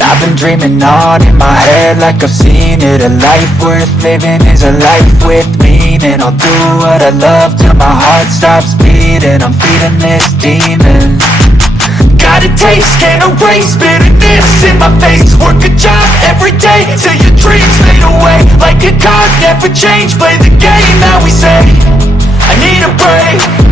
I've been dreaming on in my head like I've seen it. A life worth living is a life with meaning. I'll do what I love till my heart stops beating. I'm feeding this demon. Got a taste, can't erase bitterness in my face. Work a job every day till your dreams fade away. Like a card, never change, play the game that we say. I need a break.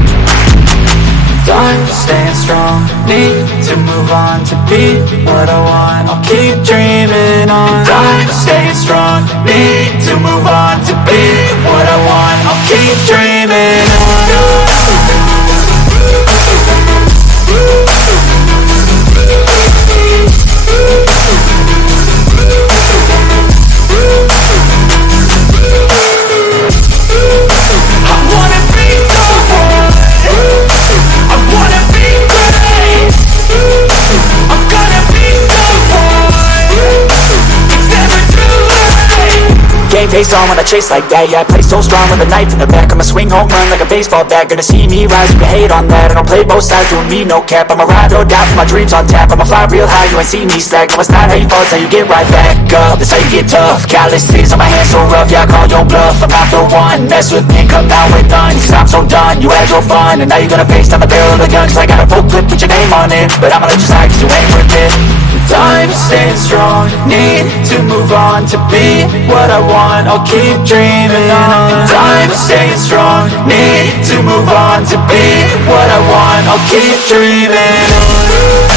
I'm staying strong, need to move on to be what I want. I'll keep dreaming on. I'm staying strong, need to move on to be what I want. I'll keep dreaming on. Face on when I chase like that. Yeah, I play so strong with a knife in the back. I'ma swing home run like a baseball bat. Gonna see me rise, you can hate on that. I don't play both sides, doing me no cap. I'ma ride or die for my dreams on tap. I'ma fly real high, you ain't see me slack. No, it's not how you fall, it's how you get right back up. That's how you get tough. Calluses on my hands so rough, yeah, I call your bluff. I'm not the one, mess with me, come down with none. Cause I'm so done, you had your fun. And now you're gonna face down the barrel of the gun. Cause I got a full clip with your name on it. But I'ma let you slide cause you ain't worth it. I'm staying strong, need to move on to be what I want. I'll keep dreaming on. I'm staying strong, need to move on to be what I want. I'll keep dreaming on.